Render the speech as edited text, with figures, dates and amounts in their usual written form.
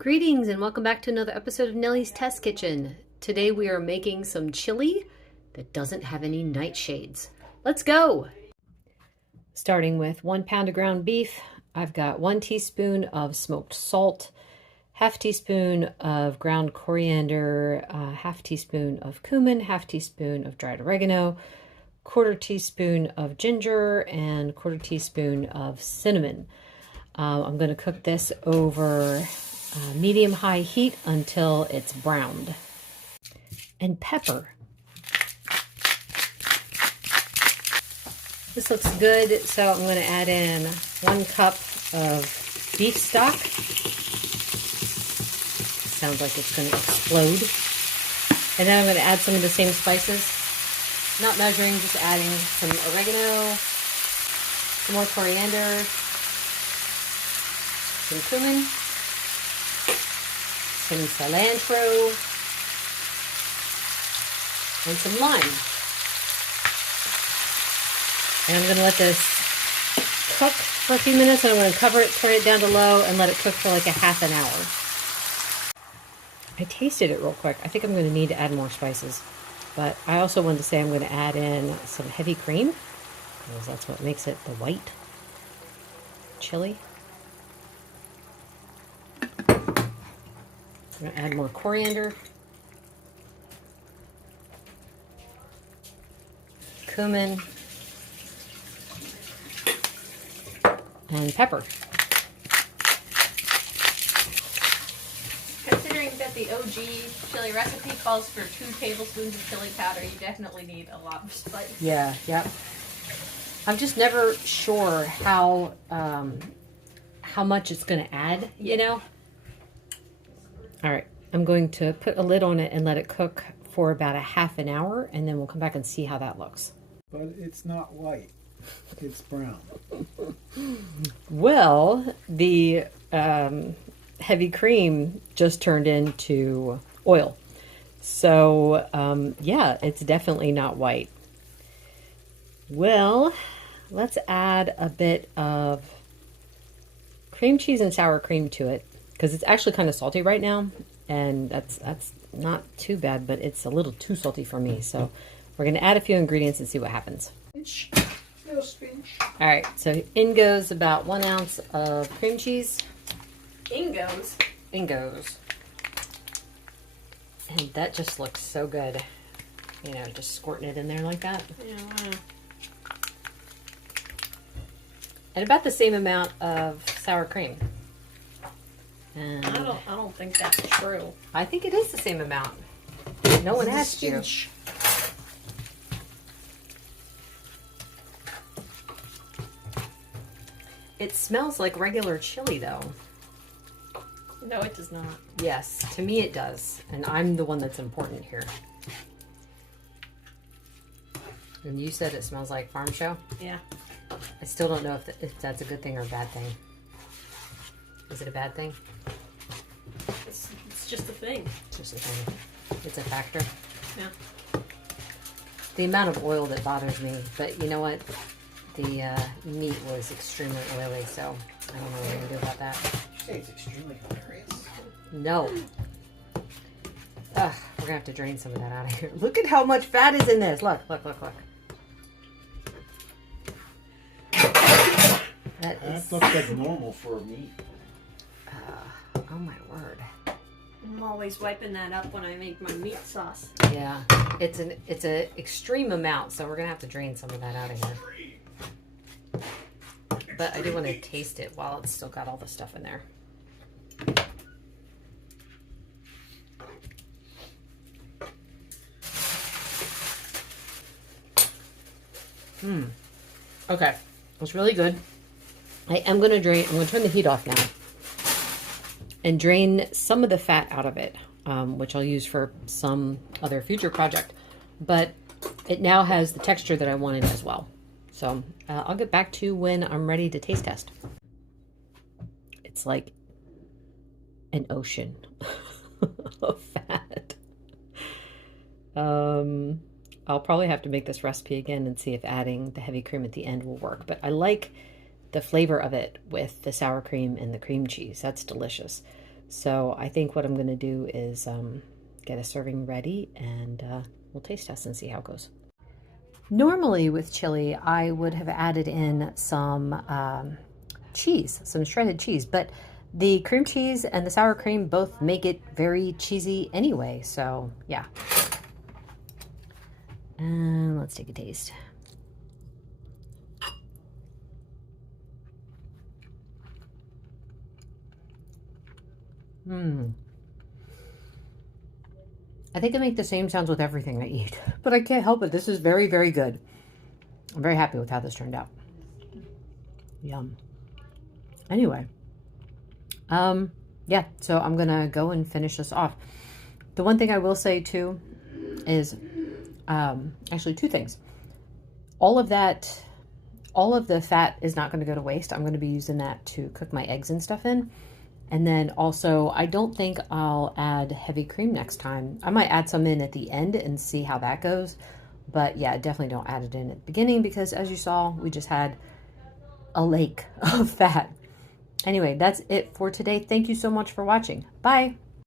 Greetings and welcome back to another episode of Nellie's Test Kitchen. Today we are making some chili that doesn't have any nightshades. Let's go! Starting with 1 pound of ground beef, I've got 1 teaspoon of smoked salt, half teaspoon of ground coriander, half teaspoon of cumin, half teaspoon of dried oregano, quarter teaspoon of ginger, and quarter teaspoon of cinnamon. I'm going to cook this over medium-high heat until it's browned. And pepper. This looks good, so I'm going to add in 1 cup of beef stock. Sounds like it's going to explode. And then I'm going to add some of the same spices. Not measuring, just adding some oregano, some more coriander, some cumin, some cilantro, and some lime. And I'm going to let this cook for a few minutes, and I'm going to cover it, turn it down to low, and let it cook for like a half an hour. I tasted it real quick. I think I'm going to need to add more spices. But I also wanted to say I'm going to add in some heavy cream, because that's what makes it the white chili. I'm going to add more coriander, cumin, and pepper. Considering that the OG chili recipe calls for 2 tablespoons of chili powder, you definitely need a lot of spice. Yeah, yep. I'm just never sure how much it's going to add, you know? All right, I'm going to put a lid on it and let it cook for about a half an hour, and then we'll come back and see how that looks. But it's not white, it's brown. Well, the heavy cream just turned into oil. So, yeah, it's definitely not white. Well, let's add a bit of cream cheese and sour cream to it, because it's actually kind of salty right now, and that's not too bad, but it's a little too salty for me. So we're going to add a few ingredients and see what happens. All right, so in goes about 1 ounce of cream cheese. In goes. And that just looks so good. You know, just squirting it in there like that. Yeah. And about the same amount of sour cream. And I don't think that's true. I think it is the same amount. No one asked you. It smells like regular chili, though. No, it does not. Yes, to me it does. And I'm the one that's important here. And you said it smells like farm show? Yeah. I still don't know if that's a good thing or a bad thing. Is it a bad thing? It's just a thing. It's just a thing. It's a factor. Yeah. The amount of oil that bothers me, but you know what? The meat was extremely oily, so I don't know what I'm going to do about that. Did you say it's extremely hilarious? No. Ugh, we're going to have to drain some of that out of here. Look at how much fat is in this. Look. That looks like normal for meat. Oh my word. I'm always wiping that up when I make my meat sauce. Yeah, it's an extreme amount, so we're going to have to drain some of that out of here. But I do want to taste it while it's still got all the stuff in there. Okay, it's really good. I am going to drain. I'm going to turn the heat off now and drain some of the fat out of it, which I'll use for some other future project. But it now has the texture that I wanted as well. So I'll get back to you when I'm ready to taste test. It's like an ocean of fat. I'll probably have to make this recipe again and see if adding the heavy cream at the end will work. But I like the flavor of it with the sour cream and the cream cheese. That's delicious. So I think what I'm going to do is get a serving ready, and we'll taste test and see how it goes. Normally with chili, I would have added in some cheese, some shredded cheese, but the cream cheese and the sour cream both make it very cheesy anyway. So yeah. And let's take a taste. I think I make the same sounds with everything I eat, but I can't help it. This is very, very good. I'm very happy with how this turned out. Yum. Anyway, yeah, so I'm gonna go and finish this off. The one thing I will say too is, actually two things. All of the fat is not going to go to waste. I'm going to be using that to cook my eggs and stuff in. And then also, I don't think I'll add heavy cream next time. I might add some in at the end and see how that goes. But yeah, definitely don't add it in at the beginning, because as you saw, we just had a lake of fat. Anyway, that's it for today. Thank you so much for watching. Bye.